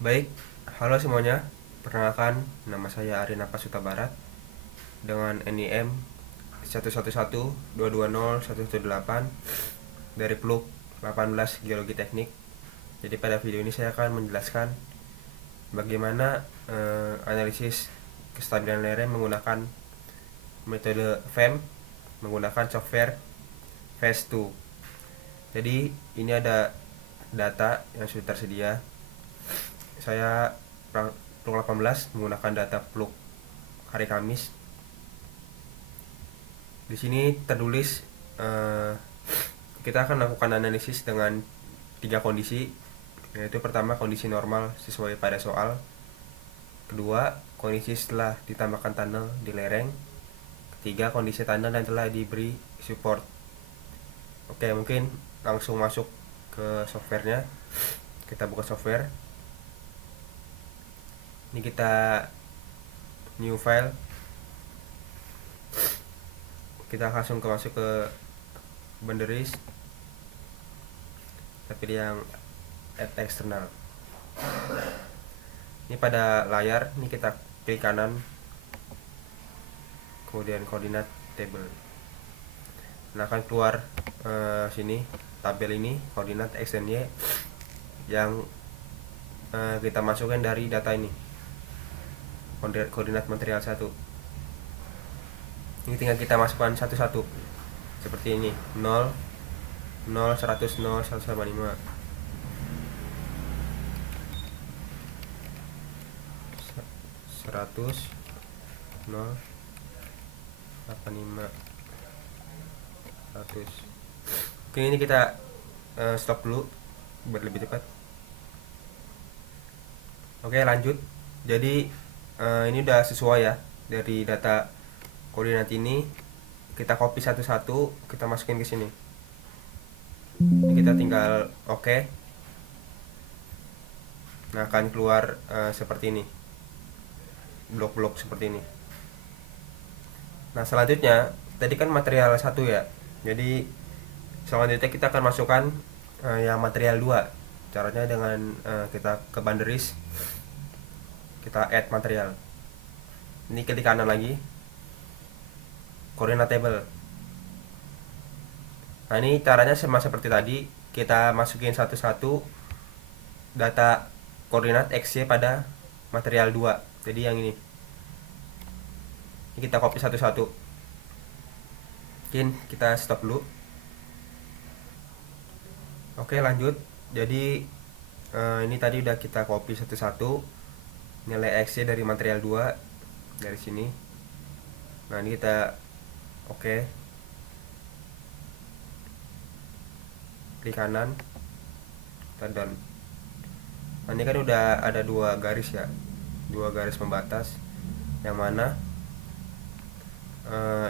Baik, halo semuanya. Perkenalkan, nama saya Arina Pasuta Barat dengan NIM 111220118 dari Pluk 18 Geologi Teknik. Jadi pada video ini saya akan menjelaskan bagaimana analisis kestabilan lereng menggunakan metode FEM menggunakan software Phase 2. Jadi ini ada data yang sudah tersedia. Saya Pluk 18 menggunakan data Pluk hari Kamis. Di sini tertulis kita akan melakukan analisis dengan 3 kondisi, yaitu pertama kondisi normal sesuai pada soal, kedua kondisi setelah ditambahkan tunnel di lereng, ketiga kondisi tunnel yang telah diberi support. Oke, mungkin langsung masuk ke softwarenya. Kita buka software. Ini kita new file. Kita langsung masuk ke boundaries. Kita pilih yang add external. Ini pada layar, ini kita klik kanan, kemudian koordinat table. Nah, akan keluar sini tabel ini koordinat x dan y yang kita masukkan dari data ini, koordinat material 1. Ini tinggal kita masukkan satu-satu seperti ini, 0 0 100 0 185 100 0 85 100. Oke, ini kita stop dulu biar lebih cepat. Oke, lanjut. Jadi ini udah sesuai ya, dari data koordinat ini kita copy satu-satu, kita masukin ke sini. Ini kita tinggal oke. Nah, akan keluar seperti ini, blok-blok seperti ini. Nah, selanjutnya tadi kan material 1 ya, jadi selanjutnya kita akan masukkan yang material 2. Caranya dengan kita ke boundaries, kita add material. Ini klik kanan lagi, koordinat table. Nah, ini caranya sama seperti tadi, kita masukin satu-satu data koordinat XY pada material 2. Jadi yang ini kita copy satu-satu. Mungkin kita stop dulu. Oke, lanjut. Jadi ini tadi udah kita copy satu-satu nilai XY dari material 2 dari sini. Nah, ini kita oke. Klik kanan, kita done. Nah, ini kan udah ada 2 garis ya, 2 garis pembatas, yang mana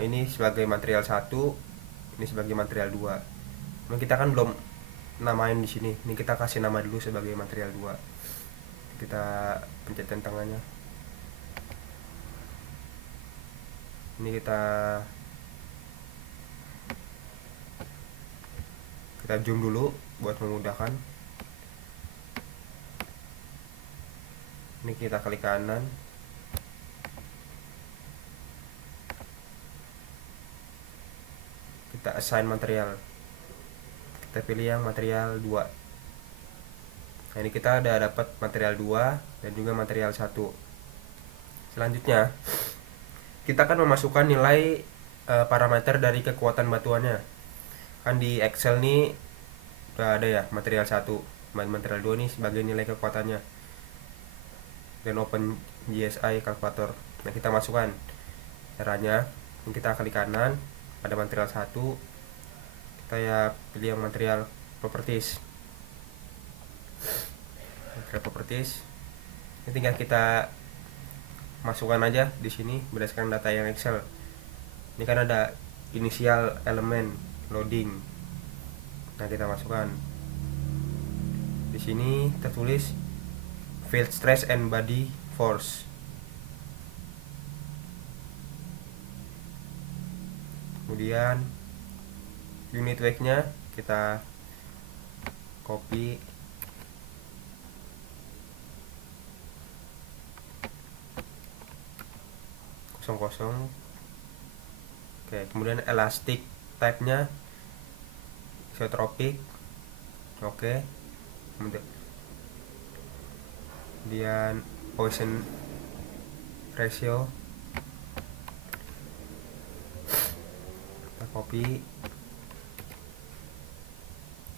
ini sebagai material 1, ini sebagai material 2. Nah, kita kan belum namain di sini. Ini kita kasih nama dulu sebagai material 2. Kita pencet tangannya. Ini kita zoom dulu buat memudahkan. Ini kita klik kanan, kita assign material, kita pilih yang material 2. Nah, ini kita udah dapat material 2 dan juga material 1. Selanjutnya kita akan memasukkan nilai parameter dari kekuatan batuannya. Kan di Excel nih udah ada ya material 1, material 2 nih sebagai nilai kekuatannya, dan open GSI kalkulator. Nah, kita masukkan caranya. Kita klik kanan pada material 1, kita ya pilih yang material properties. Ini tinggal kita masukkan aja di sini berdasarkan data yang Excel. Ini kan ada inisial elemen loading. Nah, kita masukkan di sini tertulis field stress and body force. Kemudian unit weight-nya kita copy, 0,00. Oke, kemudian elastic type-nya isotropic. Oke, kemudian Poisson ratio kita copy,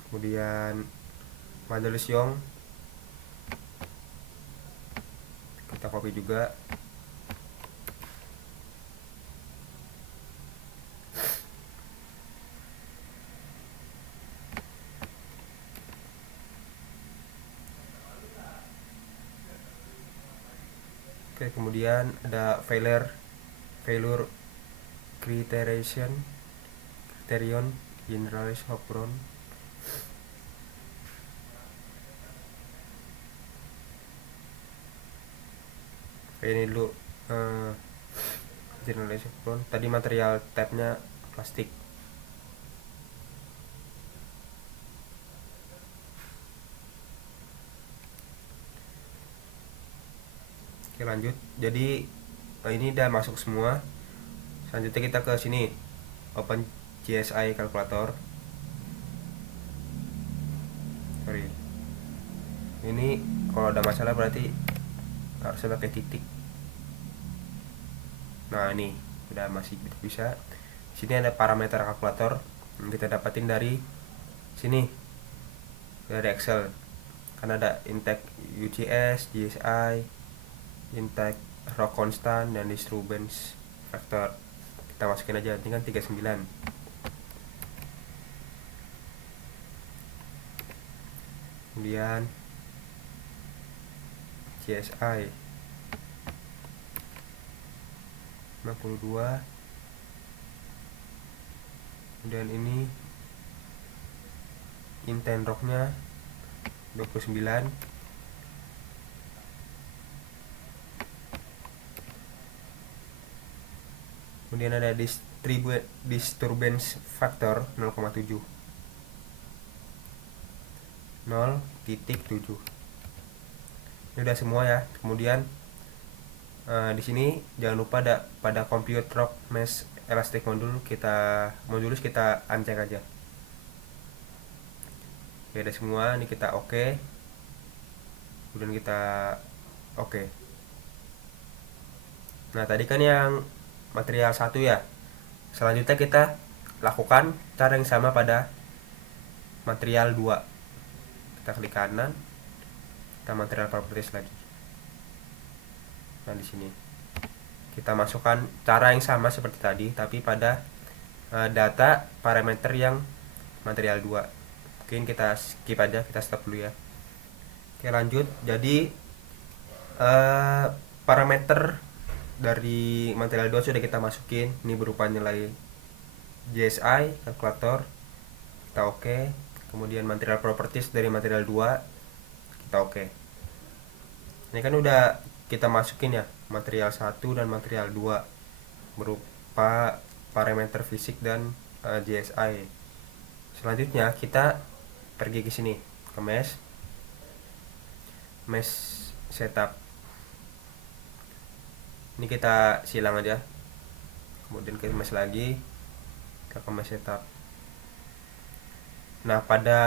kemudian modulus Young kita copy juga. Oke, kemudian ada failure criterion generalized Hopron. Ini dulu generalized Hopron. Tadi material tabnya plastik. Oke, lanjut. Jadi ini udah masuk semua. Selanjutnya kita ke sini, open GSI kalkulator. Sorry, ini kalau ada masalah berarti harusnya pakai titik. Nah, ini udah masih bisa. Sini ada parameter kalkulator yang kita dapatin dari sini, dari Excel. Karena ada intake UGS, GSI, intake rho constant, dan disturbance factor. Kita masukin aja, ini kan 39. Kemudian GSI 52. Kemudian ini intent rock-nya 29. Kemudian ada disturbance factor 0,7. 0,7. Ini udah semua ya. Kemudian di sini jangan lupa pada compute rock mesh elastic modulus kita uncheck aja. Oke, ada semua. Ini kita oke. Kemudian kita oke. Nah, tadi kan yang material 1 ya. Selanjutnya kita lakukan cara yang sama pada material 2. Kita klik kanan, kita material properties lagi. Nah, di sini kita masukkan cara yang sama seperti tadi, tapi pada data parameter yang material 2. Mungkin kita skip aja, kita stop dulu ya. Oke, lanjut. Jadi parameter dari material 2 sudah kita masukin. Ini berupa nilai GSI kalkulator, kita oke. Kemudian material properties dari material 2 kita oke. Ini kan udah kita masukin ya, material 1 dan material 2 berupa parameter fisik dan GSI. Selanjutnya kita pergi ke sini, ke mesh setup. Ini kita silang aja, kemudian ke mesh lagi, ke mesh setup. Nah, pada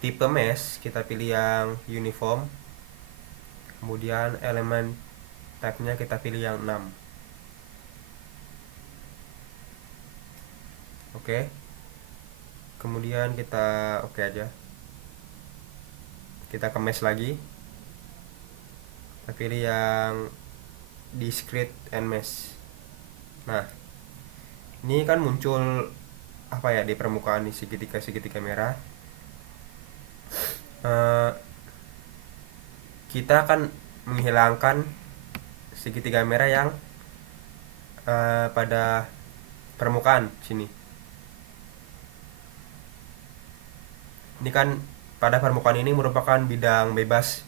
tipe mesh kita pilih yang uniform, kemudian elemen type-nya kita pilih yang 6. Oke, kemudian kita oke aja, kita ke mesh lagi, kita pilih yang discrete and mesh. Nah, ini kan muncul apa ya di permukaan, di segitiga merah. Kita akan menghilangkan segitiga merah yang pada permukaan sini. Ini kan pada permukaan ini merupakan bidang bebas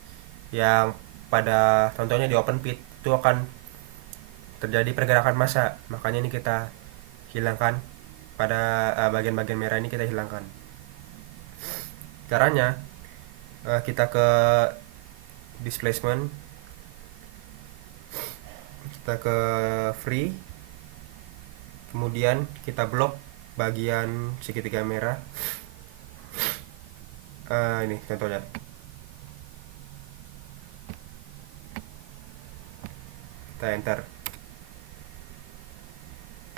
yang pada contohnya di open pit itu akan terjadi pergerakan massa. Makanya ini kita hilangkan, pada bagian-bagian merah ini kita hilangkan. Caranya kita ke displacement, kita ke free, kemudian kita blok bagian segitiga merah. Ini contohnya, kita enter,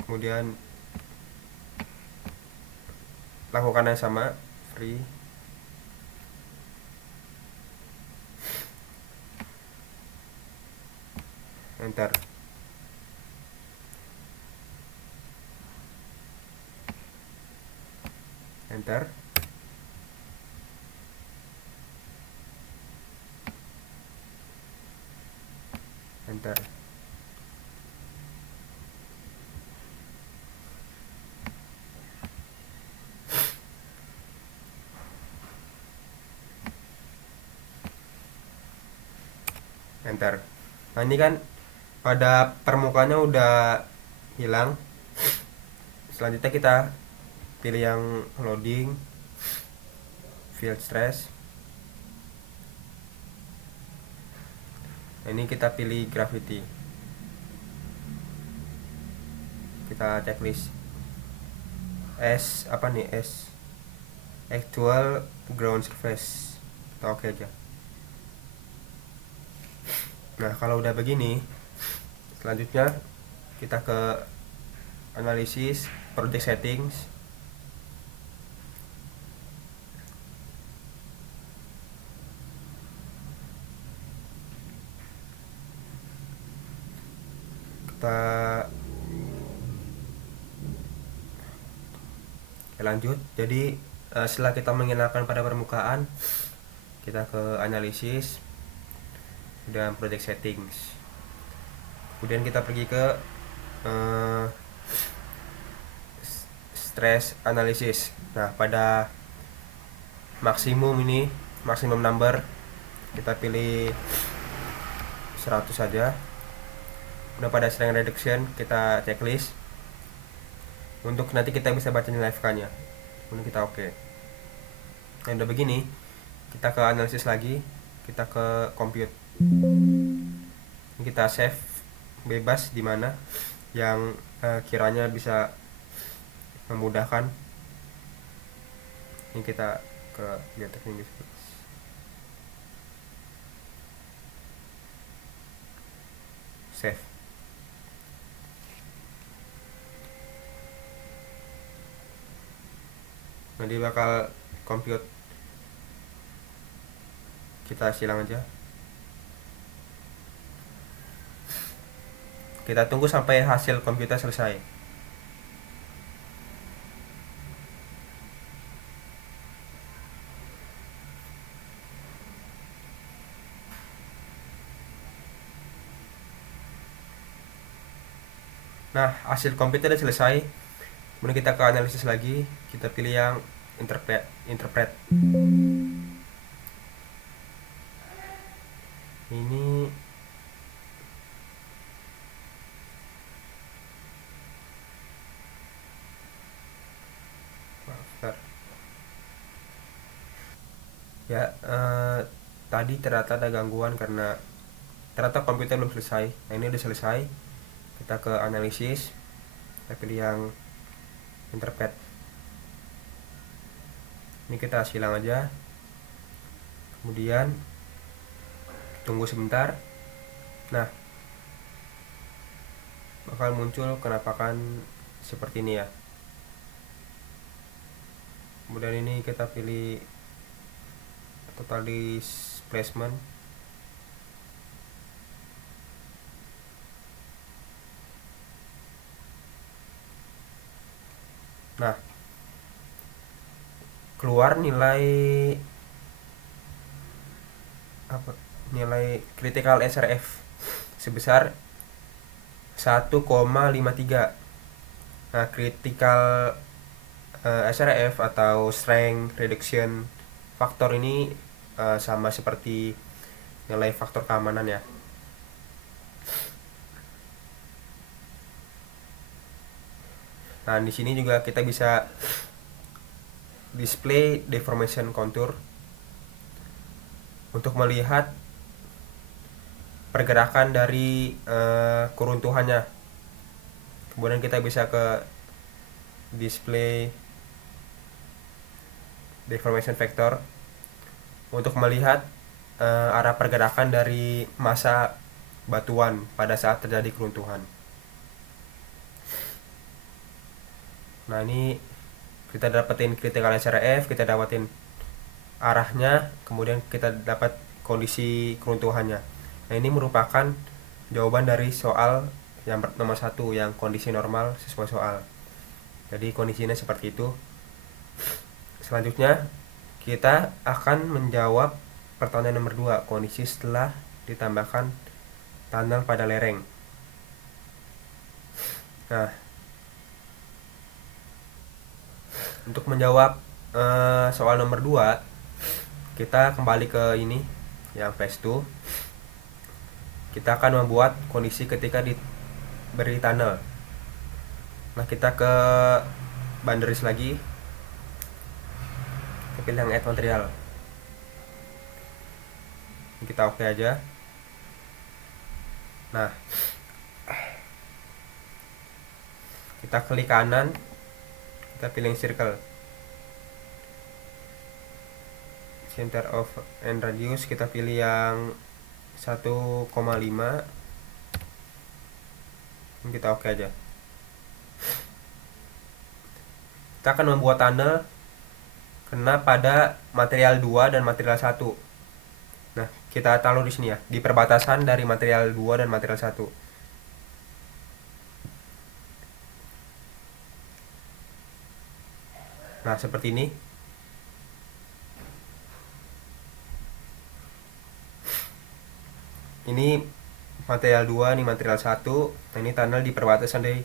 kemudian lakukan yang sama, free, enter, enter, enter. Enter. Nah ini kan pada permukaannya udah hilang. Selanjutnya kita pilih yang loading, field stress. Nah, ini kita pilih gravity, kita checklist S apa nih, S actual ground surface, kita oke aja. Nah kalau udah begini, selanjutnya kita ke analisis, project settings. Kita lanjut. Jadi setelah kita menghilangkan pada permukaan, kita ke analisis dan project settings, kemudian kita pergi ke stress analysis. Nah pada maksimum ini, maksimum number, kita pilih 100 saja. Udah pada strength reduction kita checklist untuk nanti kita bisa baca nilai FK nya, kemudian kita oke. Nah udah begini, kita ke analisis lagi, kita ke compute. Ini kita save bebas di mana yang kiranya bisa memudahkan. Ini kita ke geoteknik, save. Nanti bakal compute, kita silang aja. Kita tunggu sampai hasil compute selesai. Nah hasil compute udah selesai, kemudian kita ke analisis lagi, kita pilih yang interpret. Ini ya, tadi ternyata ada gangguan karena ternyata komputer belum selesai. Nah ini udah selesai, kita ke analisis, kita pilih yang interpret. Ini kita silang aja, kemudian tunggu sebentar. Nah bakal muncul kenampakan seperti ini ya. Kemudian ini kita pilih total displacement. Nah keluar nilai apa, nilai critical SRF sebesar 1,53. Nah critical SRF atau strength reduction factor ini sama seperti nilai faktor keamanan ya. Nah di sini juga kita bisa display deformation contour untuk melihat pergerakan dari keruntuhannya. Kemudian kita bisa ke display deformation vector untuk melihat arah pergerakan dari massa batuan pada saat terjadi keruntuhan. Nah, ini kita dapetin critical SRF, kita dapetin arahnya, kemudian kita dapat kondisi keruntuhannya. Nah, ini merupakan jawaban dari soal yang nomor 1 yang kondisi normal sesuai soal. Jadi kondisinya seperti itu. Selanjutnya kita akan menjawab pertanyaan nomor 2, kondisi setelah ditambahkan tunnel pada lereng. Nah, untuk menjawab soal nomor 2, kita kembali ke ini yang phase 2. Kita akan membuat kondisi ketika diberi tunnel. Nah, kita ke boundaries lagi, kita pilih yang add material, kita oke aja. Nah, kita klik kanan, kita pilih circle, center of and radius kita pilih yang 1,5, kita oke aja. Kita akan membuat tunnel kena pada material 2 dan material 1. Nah, kita taruh di sini ya, di perbatasan dari material 2 dan material 1. Nah, seperti ini. Ini material 2, ini material 1. Nah, ini tunnel di perbatasan dari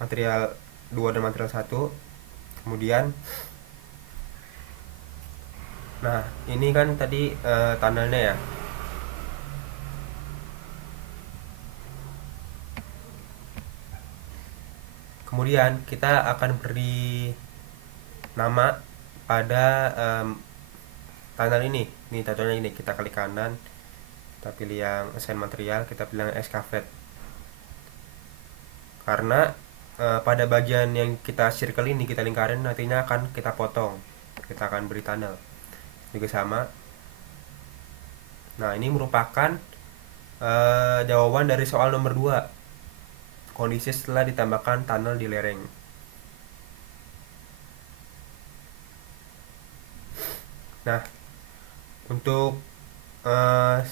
material 2 dan material 1. Kemudian nah, ini kan tadi tunnelnya ya. Kemudian kita akan beri nama pada tunnel ini. Ini contohnya ini, kita klik kanan, kita pilih yang assign material, kita pilih yang excavate. Karena pada bagian yang kita circle ini, kita lingkarin, nantinya akan kita potong, kita akan beri tunnel juga sama. Nah, ini merupakan jawaban dari soal nomor 2, kondisi setelah ditambahkan tunnel di lereng. Nah, untuk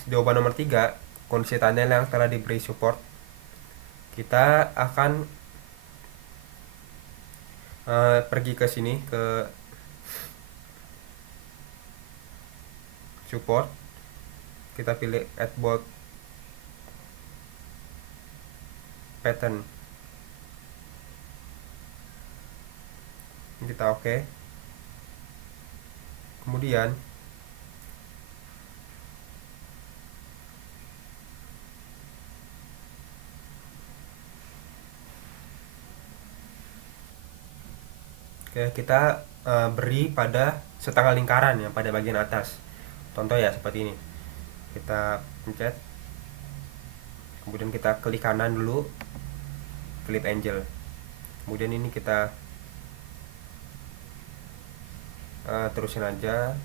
jawaban nomor 3, kondisi tunnel yang telah diberi support, kita akan pergi ke sini, ke support, kita pilih add bolt pattern, kita oke. Kemudian kita beri pada setengah lingkaran yang pada bagian atas. Contoh ya seperti ini. Kita pencet, kemudian kita klik kanan dulu, flip angel. Kemudian ini kita terusin aja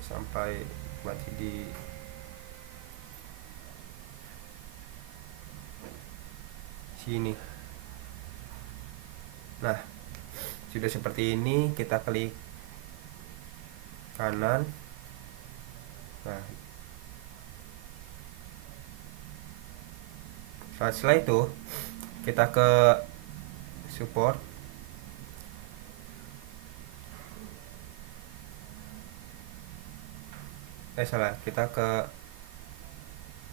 sampai mati di sini. Nah, sudah seperti ini, kita klik kanan. Nah, setelah itu kita ke support, kita ke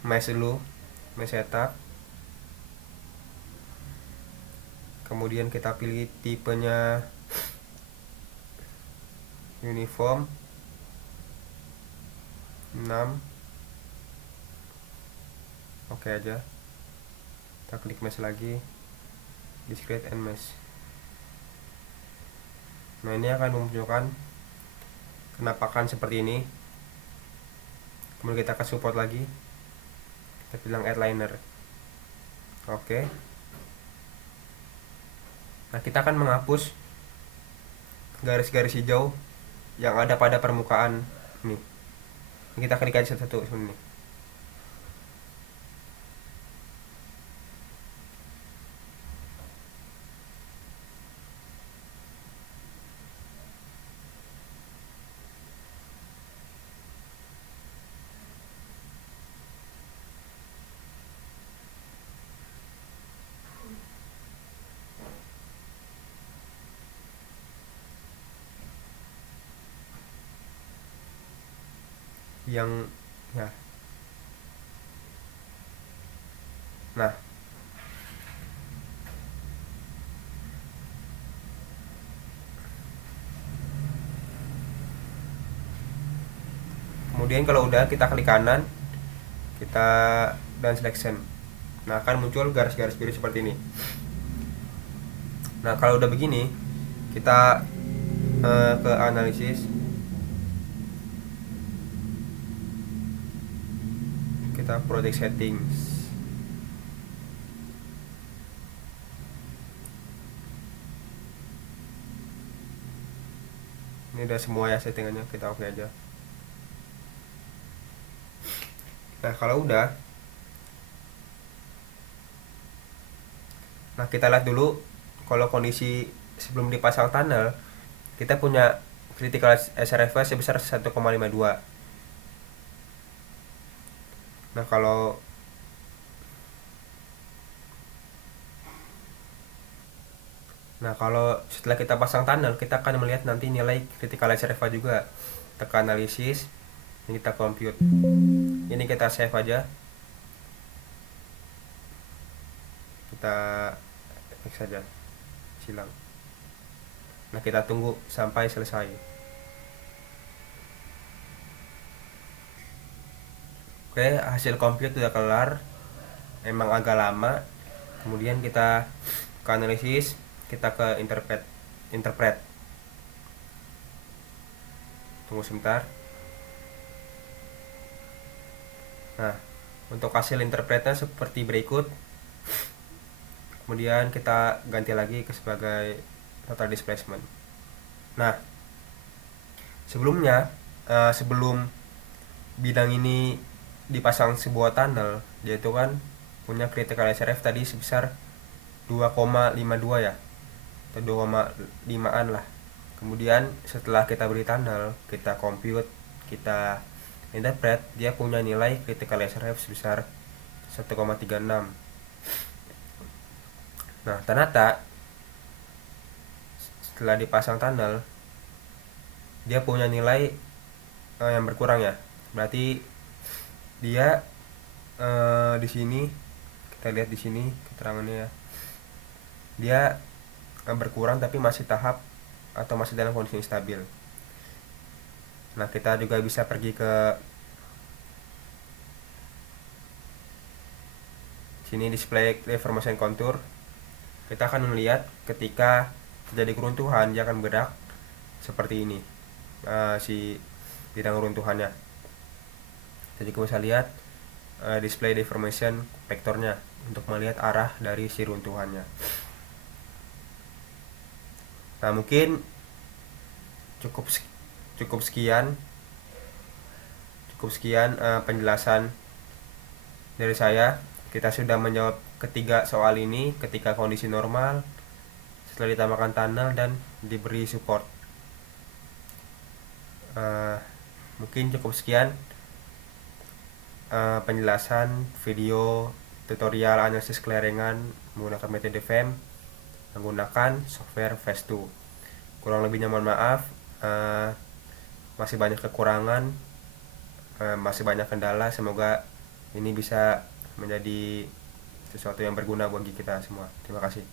mesh dulu, mesh setup. Kemudian kita pilih tipenya uniform 6, oke aja. Kita klik mesh lagi, discrete and mesh. Nah, ini akan menunjukkan penampakan seperti ini. Kemudian kita ke support lagi, kita bilang add liner. Oke. Nah, kita akan menghapus garis-garis hijau yang ada pada permukaan ini. Kita klik aja satu-satu ini. Yang ya. Nah, kemudian kalau udah kita klik kanan, kita dan selection. Nah, akan muncul garis-garis biru seperti ini. Nah, kalau udah begini, kita ke analisis, kita project settings. Ini udah semua ya settingannya, kita oke aja. Nah, kalau udah, nah kita lihat dulu kalau kondisi sebelum dipasang tunnel, kita punya critical SRF sebesar 1,52. Nah, kalau setelah kita pasang tunnel, kita akan melihat nanti nilai critical SRF juga. Tekan analisis, ini kita compute. Ini kita save aja. Kita X saja. Silang. Nah, kita tunggu sampai selesai. Oke, hasil compute sudah kelar. Emang agak lama. Kemudian kita ke analisis, kita ke interpret. Tunggu sebentar. Nah, untuk hasil interpretnya seperti berikut. Kemudian kita ganti lagi ke sebagai total displacement. Nah, sebelumnya sebelum bidang ini dipasang sebuah tunnel, yaitu kan punya critical SRF tadi sebesar 2,52 ya, atau 2,5an lah. Kemudian setelah kita beri tunnel, kita compute, kita interpret, dia punya nilai critical SRF sebesar 1,36. Nah, ternyata setelah dipasang tunnel, dia punya nilai yang berkurang ya. Berarti dia di sini kita lihat di sini keterangannya ya. Dia berkurang tapi masih tahap atau masih dalam kondisi stabil. Nah, kita juga bisa pergi ke sini display deformation contour. Kita akan melihat ketika terjadi keruntuhan, dia akan bergerak seperti ini, si bidang runtuhannya. Kita juga bisa lihat display deformation vektornya untuk melihat arah dari si runtuhannya. Nah, mungkin cukup sekian penjelasan dari saya. Kita sudah menjawab ketiga soal ini ketika kondisi normal, setelah ditambahkan tunnel dan diberi support. Mungkin cukup sekian penjelasan video tutorial analisis kelaringan menggunakan metode FEM menggunakan software Phase 2. Kurang lebihnya mohon maaf. Masih banyak kekurangan, masih banyak kendala. Semoga ini bisa menjadi sesuatu yang berguna bagi kita semua. Terima kasih.